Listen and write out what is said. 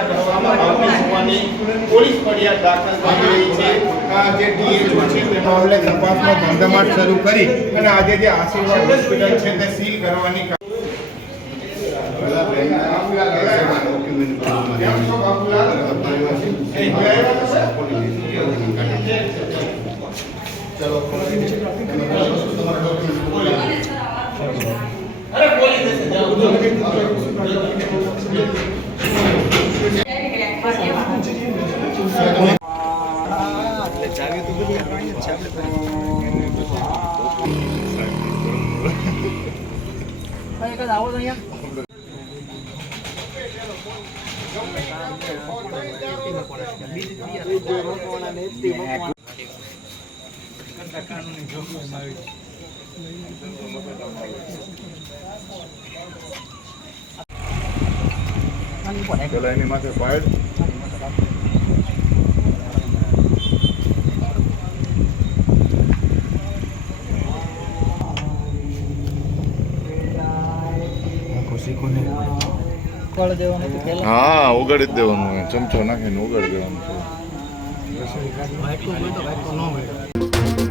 હત્યા કરવામાં આવતી હોવાની પોલીસ ફરિયાદ દાખલ થઈ રહી છે. જે ડીએચઓ છે તેનો હવે તપાસનો ધમધમાટ શરૂ કરી અને આજે જે આશીર્વાદ હોસ્પિટલ છે તે સીલ કરવાની પેલા એની માથે ફાયર હા ઉગાડી જ દેવાનું ચમચો નાખીને ઉગાડી દેવાનું છે.